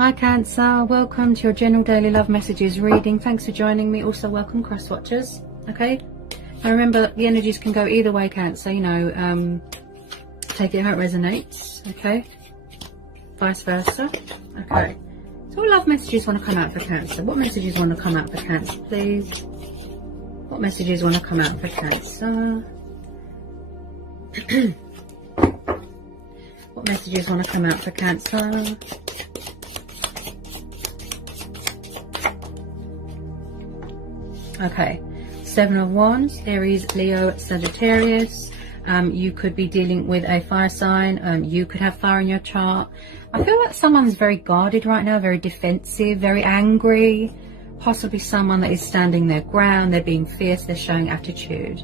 Hi Cancer, welcome to your general daily love messages reading. Thanks for joining me. Also welcome cross watchers. Okay, now remember the energies can go either way, Cancer, you know, take it how it resonates. Okay, vice versa. Okay, so what love messages want to come out for Cancer? What messages want to come out for Cancer, please? What messages want to come out for Cancer? What messages want to come out for Cancer? Okay, Seven of Wands, Aries, Leo, Sagittarius. You could be dealing with a fire sign. You could have fire in your chart. I feel like someone's very guarded right now, very defensive, very angry. Possibly someone that is standing their ground. They're being fierce. They're showing attitude.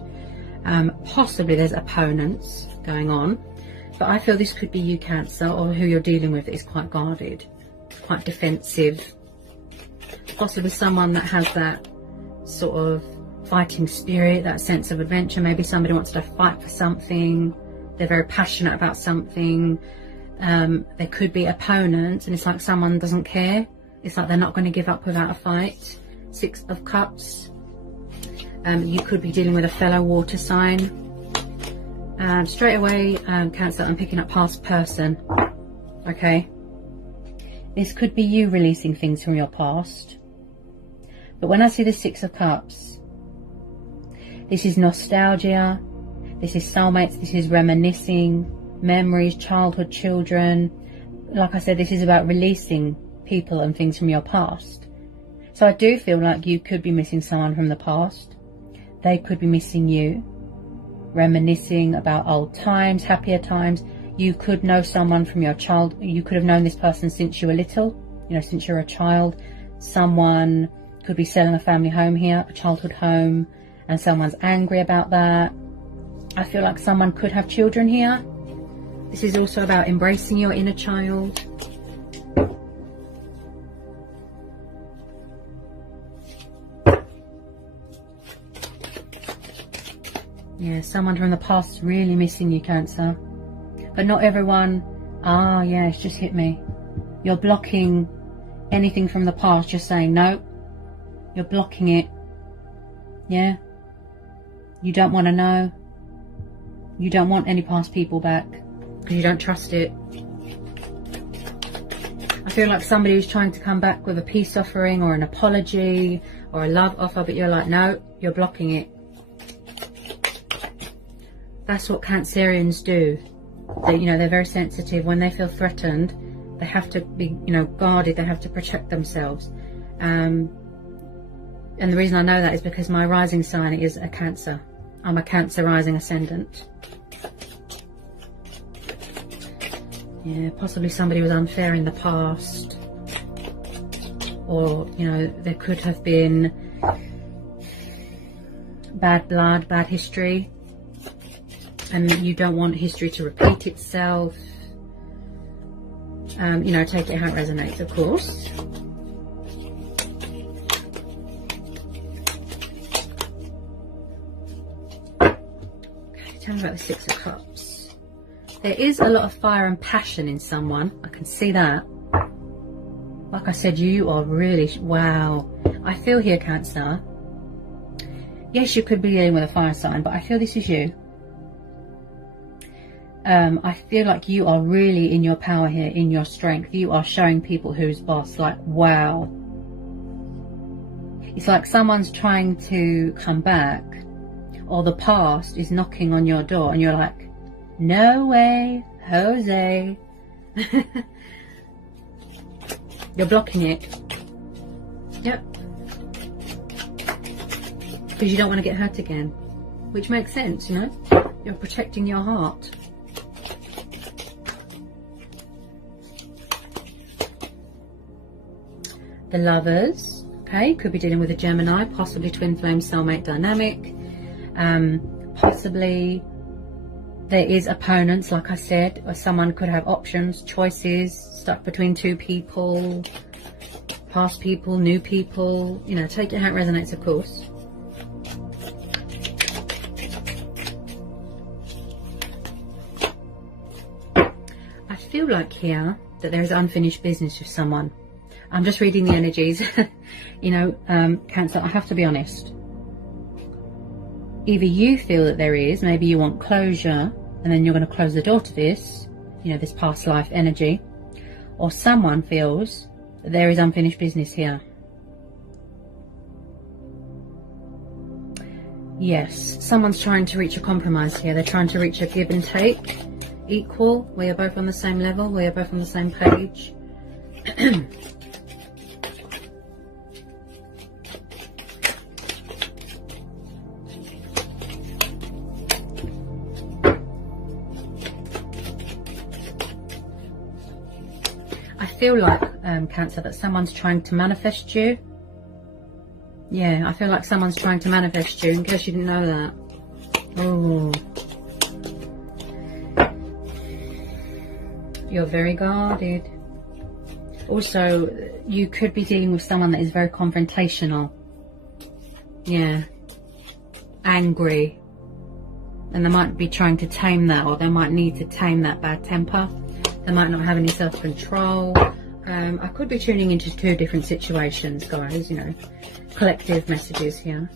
Possibly there's opponents going on. But I feel this could be you, Cancer, or who you're dealing with is quite guarded, quite defensive. Possibly someone that has that sort of fighting spirit, that sense of adventure. Maybe somebody wants to fight for something. They're very passionate about something. There could be opponents, and it's like someone doesn't care. It's like they're not going to give up without a fight. Six of Cups. You could be dealing with a fellow water sign. Straight away, Cancer, I'm picking up past person. Okay, this could be you releasing things from your past. But when I see the Six of Cups, this is nostalgia, this is soulmates, this is reminiscing, memories, childhood, children. Like I said, this is about releasing people and things from your past. So I do feel like you could be missing someone from the past. They could be missing you, reminiscing about old times, happier times. You could know someone from your child. You could have known this person since you were little, you know, since you're a child. Someone could be selling a family home here, a childhood home, and someone's angry about that. I feel like someone could have children here. This is also about embracing your inner child. Yeah, someone from the past is really missing you, Cancer. But not everyone. Ah, yeah, it's just hit me. You're blocking anything from the past. You're saying, no, you're blocking it. Yeah. You don't want to know. You don't want any past people back because you don't trust it. I feel like somebody who's trying to come back with a peace offering or an apology or a love offer, but you're like, no, you're blocking it. That's what Cancerians do. They, you know, they're very sensitive. When they feel threatened, they have to be, you know, guarded. They have to protect themselves. And the reason I know that is because my rising sign is a Cancer. I'm a Cancer rising ascendant. Yeah, possibly somebody was unfair in the past. Or, you know, there could have been bad blood, bad history. And you don't want history to repeat itself. You know, take it how it resonates, of course. Okay, tell me about the Six of Cups. There is a lot of fire and passion in someone. I can see that. Like I said, you are really... Wow. I feel here, Cancer. Yes, you could be dealing with a fire sign, but I feel this is you. I feel like you are really in your power here, in your strength. You are showing people who's boss. Like, wow. It's like someone's trying to come back, or the past is knocking on your door, and you're like, no way, Jose. You're blocking it. Yep. Because you don't want to get hurt again. Which makes sense, you know? You're protecting your heart. The Lovers, okay, could be dealing with a Gemini, possibly twin flame soulmate dynamic. Possibly there is opponents, like I said, or someone could have options, choices, stuck between two people, past people, new people. You know, take it how it resonates, of course. I feel like here that there is unfinished business with someone. I'm just reading the energies. You know, Cancer, I have to be honest. Either you feel that there is, maybe you want closure, and then you're going to close the door to this, you know, this past life energy, or someone feels that there is unfinished business here. Yes, someone's trying to reach a compromise here. They're trying to reach a give and take, equal. We are both on the same level. We are both on the same page. I feel like, Cancer, that someone's trying to manifest you. Yeah, I feel like someone's trying to manifest you, in case you didn't know that. Oh. You're very guarded. Also, you could be dealing with someone that is very confrontational. Yeah. Angry. And they might be trying to tame that, or they might need to tame that bad temper. They might not have any self-control. I could be tuning into two different situations, guys, you know. Collective messages here.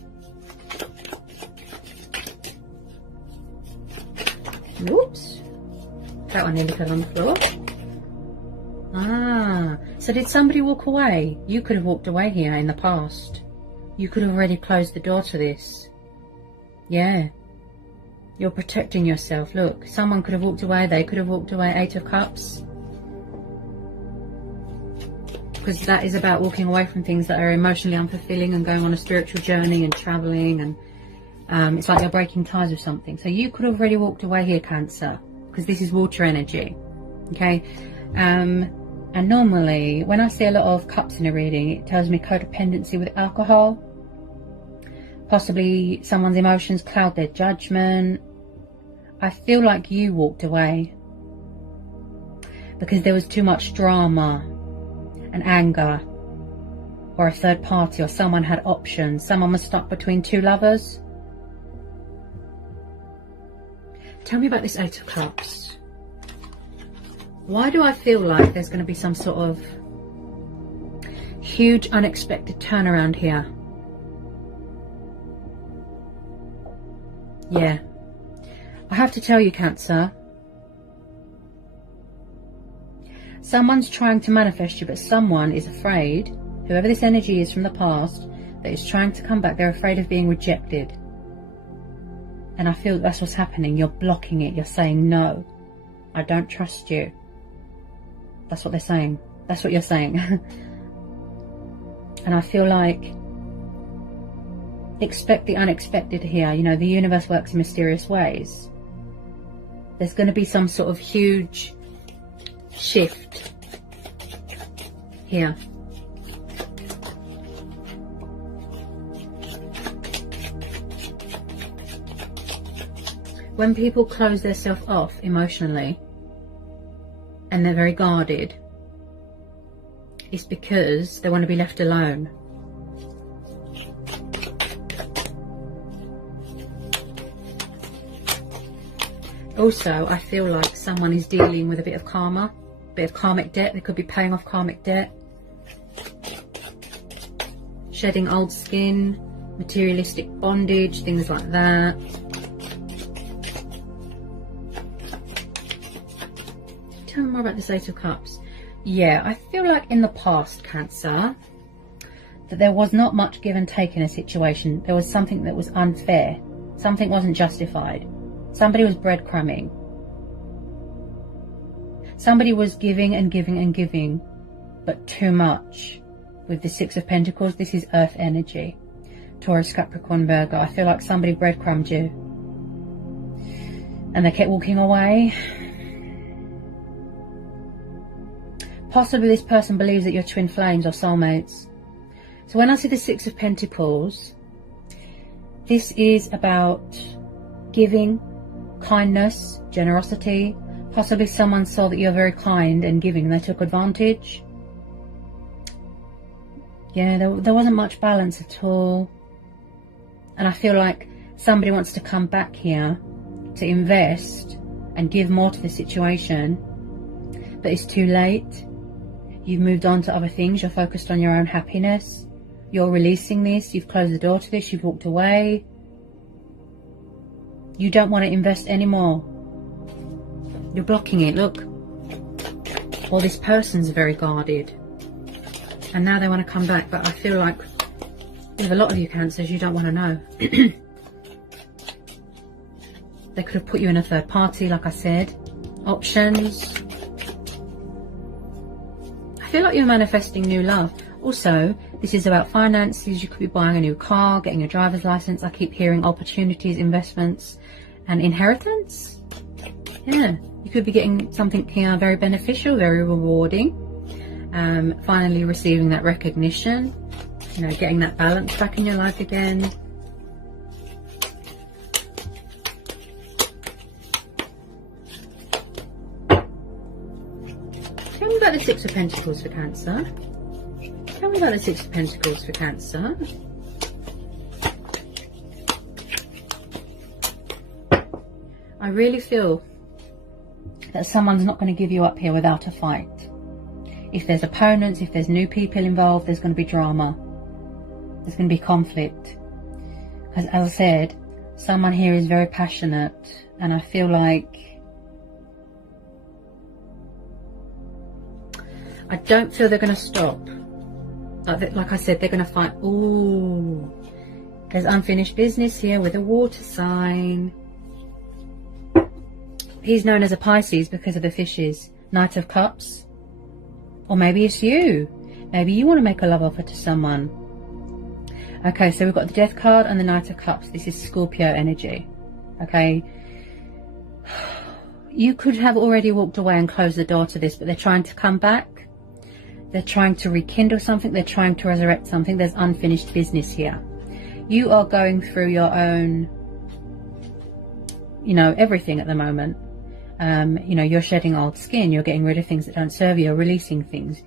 Oops. That one nearly fell on the floor. Ah, so did somebody walk away? You could have walked away here in the past. You could have already closed the door to this. Yeah. You're protecting yourself. Look, someone could have walked away. They could have walked away. 8 of Cups. Because that is about walking away from things that are emotionally unfulfilling and going on a spiritual journey and traveling. And it's like you're breaking ties with something. So you could have already walked away here, Cancer. Because this is water energy. Okay. And normally, when I see a lot of cups in a reading, it tells me codependency with alcohol. Possibly someone's emotions cloud their judgment. I feel like you walked away because there was too much drama and anger, or a third party, or someone had options. Someone was stuck between two lovers. Tell me about this 8 of Cups. Why do I feel like there's going to be some sort of huge unexpected turnaround here? Yeah. I have to tell you, Cancer, someone's trying to manifest you, but someone is afraid, whoever this energy is from the past, that is trying to come back, they're afraid of being rejected. And I feel that's what's happening. You're blocking it. You're saying, no, I don't trust you. That's what they're saying. That's what you're saying. And I feel like, expect the unexpected here. You know, the universe works in mysterious ways. There's going to be some sort of huge shift here. When people close themselves off emotionally and they're very guarded, it's because they want to be left alone. Also, I feel like someone is dealing with a bit of karma, a bit of karmic debt. They could be paying off karmic debt, shedding old skin, materialistic bondage, things like that. Tell me more about this 8 of Cups. Yeah, I feel like in the past, Cancer, that there was not much give and take in a situation. There was something that was unfair. Something wasn't justified. Somebody was breadcrumbing. Somebody was giving and giving and giving, but too much. With the 6 of Pentacles, this is earth energy. Taurus, Capricorn, Virgo. I feel like somebody breadcrumbed you. And they kept walking away. Possibly this person believes that you're twin flames or soulmates. So when I see the 6 of Pentacles, this is about giving, kindness, generosity. Possibly someone saw that you're very kind and giving and they took advantage. Yeah, there wasn't much balance at all. And I feel like somebody wants to come back here to invest and give more to the situation, but it's too late. You've moved on to other things. You're focused on your own happiness. You're releasing this. You've closed the door to this. You've walked away. You don't want to invest anymore. You're blocking it. Look. Well, this person's very guarded. And now they want to come back. But I feel like with a lot of you Cancers, you don't want to know. They could have put you in a third party, like I said. Options. I feel like you're manifesting new love. Also, this is about finances. You could be buying a new car, getting a driver's license. I keep hearing opportunities, investments, and inheritance. Yeah, you could be getting something here very beneficial, very rewarding. Finally receiving that recognition. You know, getting that balance back in your life again. Tell me about the Six of Pentacles for Cancer. Tell me about the Six of Pentacles for Cancer. I really feel that someone's not going to give you up here without a fight. If there's opponents, if there's new people involved, there's going to be drama. There's going to be conflict. Because as I said, someone here is very passionate. And I feel like... I don't feel they're going to stop. Like I said, they're going to fight. Ooh. There's unfinished business here with a water sign. He's known as a Pisces because of the fishes. Knight of Cups. Or maybe it's you. Maybe you want to make a love offer to someone. Okay, so we've got the Death card and the Knight of Cups. This is Scorpio energy. Okay. You could have already walked away and closed the door to this, but they're trying to come back. They're trying to rekindle something. They're trying to resurrect something. There's unfinished business here. You are going through your own, you know, everything at the moment. You know, you're shedding old skin. You're getting rid of things that don't serve you. You're releasing things.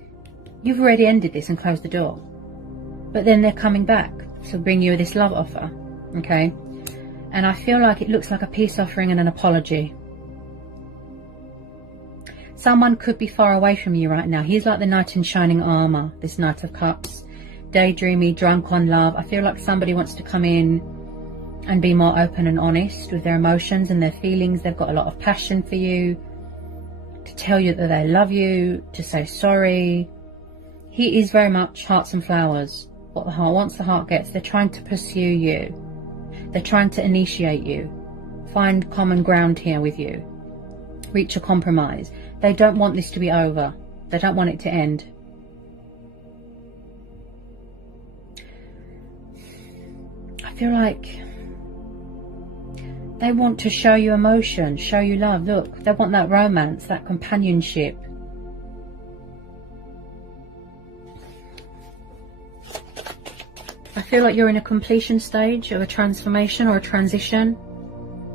You've already ended this and closed the door. But then they're coming back to bring you this love offer. Okay? And I feel like it looks like a peace offering and an apology. Someone could be far away from you right now. He's like the knight in shining armor, this Knight of Cups. Daydreamy, drunk on love. I feel like somebody wants to come in and be more open and honest with their emotions and their feelings. They've got a lot of passion for you. To tell you that they love you. To say sorry. He is very much hearts and flowers. What the heart wants, the heart gets. They're trying to pursue you. They're trying to initiate you. Find common ground here with you. Reach a compromise. They don't want this to be over. They don't want it to end. I feel like they want to show you emotion, show you love. Look, they want that romance, that companionship. I feel like you're in a completion stage of a transformation or a transition,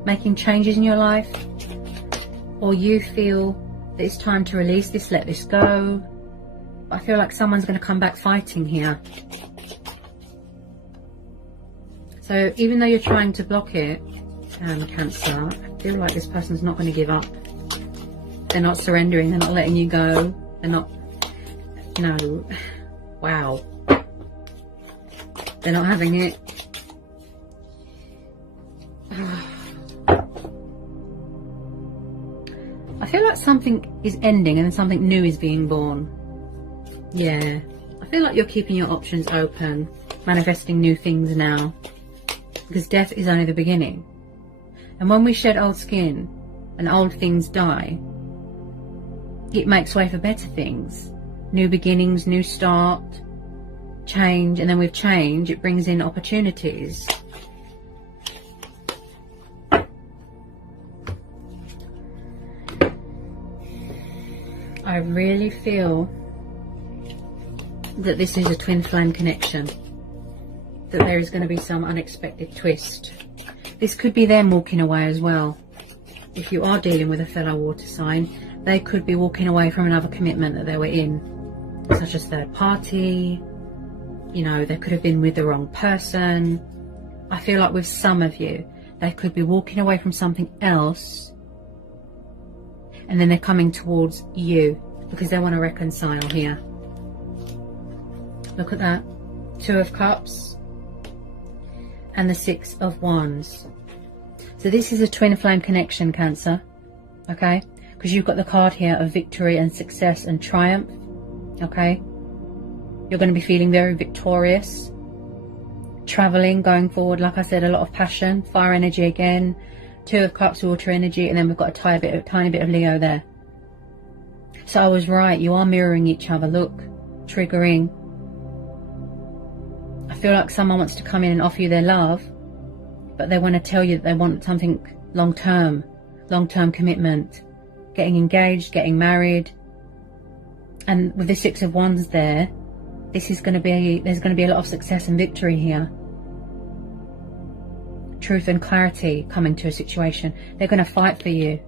making changes in your life. Or you feel that it's time to release this, let this go. I feel like someone's going to come back fighting here. So even though you're trying to block it, Cancer, I feel like this person's not going to give up. They're not surrendering. They're not letting you go. They're not... No. Wow. They're not having it. I feel like something is ending and then something new is being born. Yeah. I feel like you're keeping your options open. Manifesting new things now. Because death is only the beginning. And when we shed old skin and old things die, it makes way for better things. New beginnings, new start, change. And then with change, it brings in opportunities. I really feel that this is a twin flame connection. That there is going to be some unexpected twist. This could be them walking away as well. If you are dealing with a fellow water sign, they could be walking away from another commitment that they were in. Such as third party. You know, they could have been with the wrong person. I feel like with some of you, they could be walking away from something else. And then they're coming towards you because they want to reconcile here. Look at that. Two of Cups and the Six of Wands. So this is a twin flame connection, Cancer. Okay? Because you've got the card here of victory and success and triumph. Okay? You're going to be feeling very victorious. Traveling, going forward, like I said, a lot of passion, fire energy again. Two of Cups, water energy, and then we've got a tiny bit of Leo there. So I was right, you are mirroring each other. Look, triggering. I feel like someone wants to come in and offer you their love, but they want to tell you that they want something long-term commitment, getting engaged, getting married. And with the Six of Wands there, there's going to be a lot of success and victory here. Truth and clarity coming to a situation. They're going to fight for you.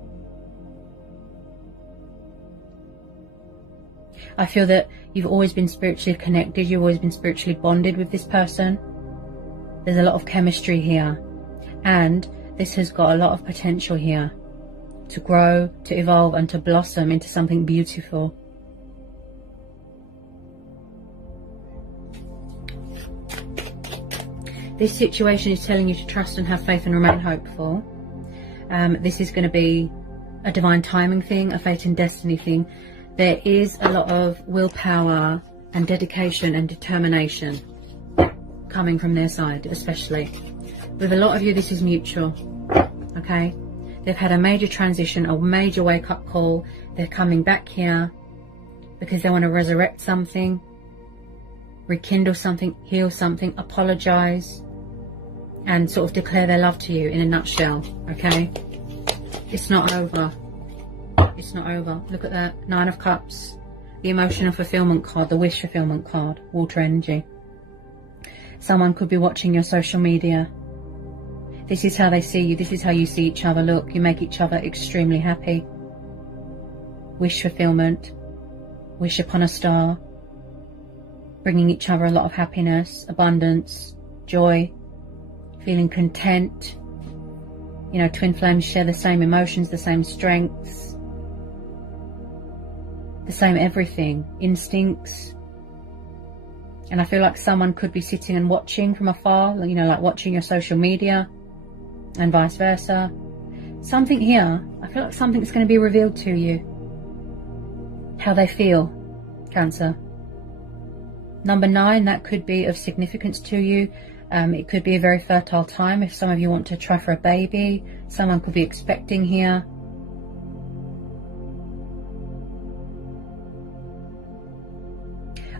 I feel that you've always been spiritually connected. You've always been spiritually bonded with this person. There's a lot of chemistry here. And this has got a lot of potential here to grow, to evolve, and to blossom into something beautiful. This situation is telling you to trust and have faith and remain hopeful. This is going to be a divine timing thing, a fate and destiny thing. There is a lot of willpower and dedication and determination coming from their side, especially. With a lot of you, this is mutual, okay? They've had a major transition, a major wake-up call. They're coming back here because they want to resurrect something, rekindle something, heal something, apologize, and sort of declare their love to you in a nutshell, okay? It's not over. It's not over. Look at that. Nine of Cups. The emotional fulfillment card, the wish fulfillment card, water energy. Someone could be watching your social media. This is how they see you. This is how you see each other. Look, you make each other extremely happy. Wish fulfillment. Wish upon a star. Bringing each other a lot of happiness, abundance, joy, feeling content. You know, twin flames share the same emotions, the same strengths, the same everything, instincts. And I feel like someone could be sitting and watching from afar, you know, like watching your social media, and vice versa. Something here, I feel like something's going to be revealed to you. How they feel, Cancer. Number 9, that could be of significance to you. It could be a very fertile time if some of you want to try for a baby. Someone could be expecting here.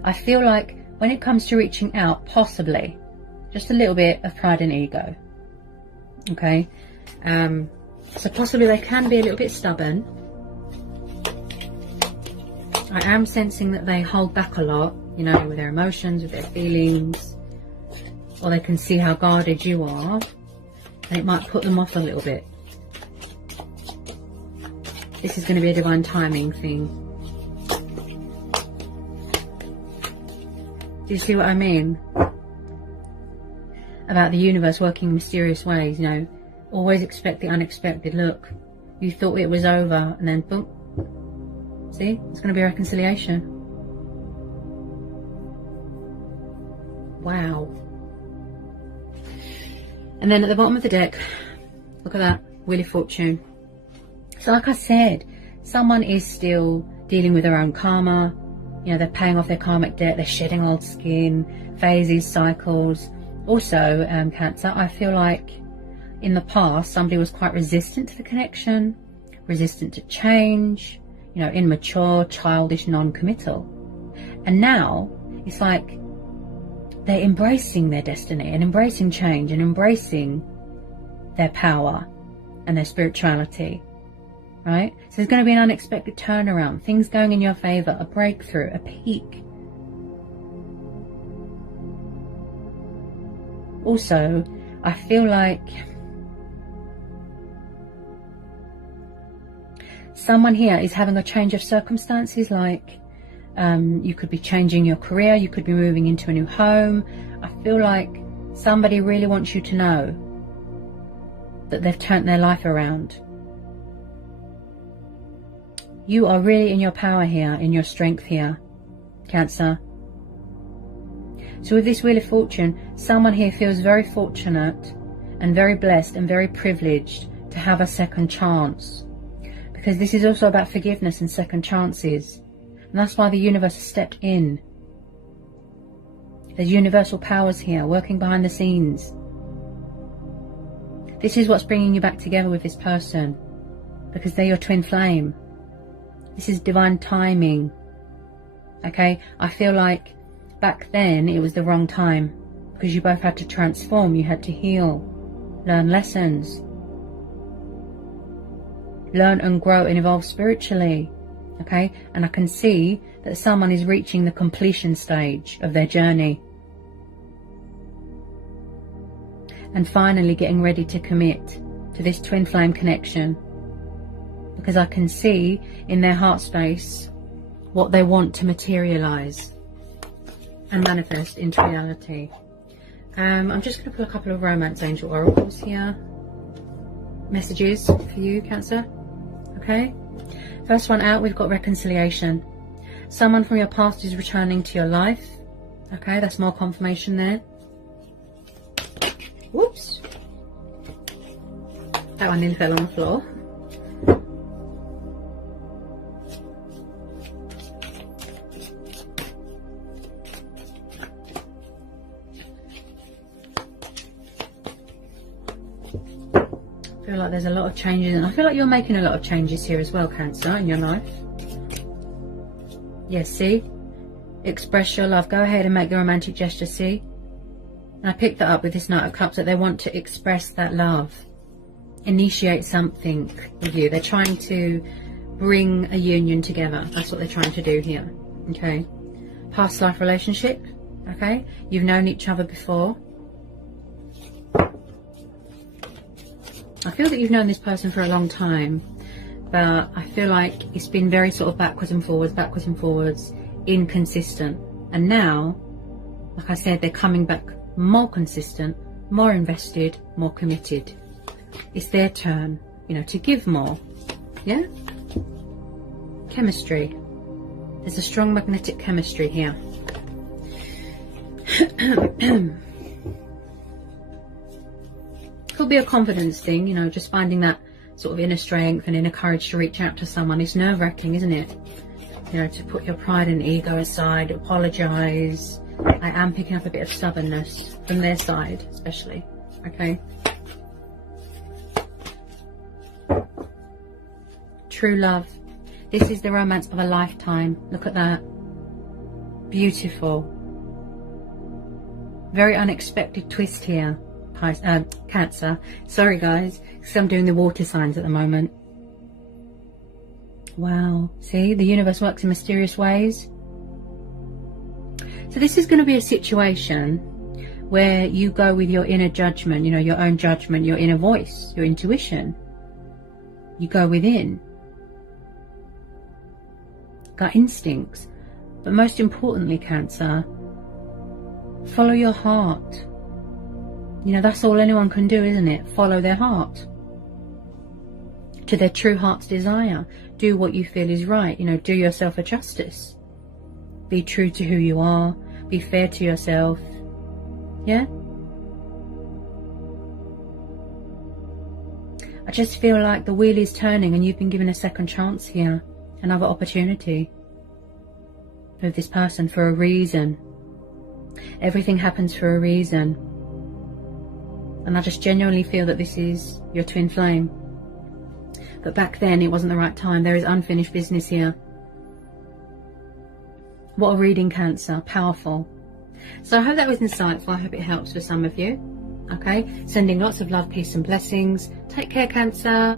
I feel like when it comes to reaching out, possibly just a little bit of pride and ego. Okay, so possibly they can be a little bit stubborn. I am sensing that they hold back a lot, you know, with their emotions, with their feelings, or they can see how guarded you are, and it might put them off a little bit. This is going to be a divine timing thing. Do you see what I mean? About the universe working in mysterious ways, you know, always expect the unexpected. Look, you thought it was over, and then boom. See, it's going to be a reconciliation. Wow. And then at the bottom of the deck, look at that, Wheel of Fortune. So like I said, someone is still dealing with their own karma. You know, they're paying off their karmic debt, they're shedding old skin, phases, cycles. Also, Cancer, I feel like in the past, somebody was quite resistant to the connection, resistant to change, you know, immature, childish, non-committal. And now, it's like they're embracing their destiny and embracing change and embracing their power and their spirituality, right? So there's going to be an unexpected turnaround, things going in your favor, a breakthrough, a peak. Also, I feel like someone here is having a change of circumstances, like you could be changing your career, you could be moving into a new home. I feel like somebody really wants you to know that they've turned their life around. You are really in your power here, in your strength here, Cancer. So with this Wheel of Fortune, someone here feels very fortunate and very blessed and very privileged to have a second chance. Because this is also about forgiveness and second chances. And that's why the universe has stepped in. There's universal powers here working behind the scenes. This is what's bringing you back together with this person, because they're your twin flame. This is divine timing. Okay, I feel like back then it was the wrong time, because you both had to transform, you had to heal, learn lessons, learn and grow and evolve spiritually. Okay, and I can see that someone is reaching the completion stage of their journey and finally getting ready to commit to this twin flame connection, because I can see in their heart space what they want to materialize and manifest into reality. I'm just going to pull a couple of romance angel oracles here, messages for you, Cancer. Okay, first one out, we've got reconciliation. Someone from your past is returning to your life. Okay, that's more confirmation there. Whoops, that one nearly fell on the floor. I feel like there's a lot of changes, and I feel like you're making a lot of changes here as well, Cancer, in your life. Yes, see? Express your love. Go ahead and make the romantic gesture, see? And I picked that up with this Knight of Cups, that they want to express that love. Initiate something with you. They're trying to bring a union together. That's what they're trying to do here. Okay? Past life relationship. Okay? You've known each other before. I feel that you've known this person for a long time, but I feel like it's been very sort of backwards and forwards, inconsistent. And now, like I said, they're coming back more consistent, more invested, more committed. It's their turn, you know, to give more. Yeah? Chemistry. There's a strong magnetic chemistry here. Could be a confidence thing, you know, just finding that sort of inner strength and inner courage to reach out to someone. It's nerve-wracking, isn't it? You know, to put your pride and ego aside, apologise. I am picking up a bit of stubbornness from their side, especially. Okay. True love. This is the romance of a lifetime. Look at that. Beautiful. Very unexpected twist here. Cancer. Sorry guys, because I'm doing the water signs at the moment. Wow. See, the universe works in mysterious ways. So this is going to be a situation where you go with your inner judgment, you know, your own judgment, your inner voice, your intuition. You go within. Gut instincts. But most importantly, Cancer, follow your heart. You know, that's all anyone can do, isn't it? Follow their heart. To their true heart's desire. Do what you feel is right. You know, do yourself a justice. Be true to who you are. Be fair to yourself. Yeah? I just feel like the wheel is turning and you've been given a second chance here. Another opportunity. With this person for a reason. Everything happens for a reason. And I just genuinely feel that this is your twin flame. But back then it wasn't the right time. There is unfinished business here. What a reading, Cancer. Powerful. So I hope that was insightful. I hope it helps for some of you. Okay? Sending lots of love, peace and blessings. Take care, Cancer.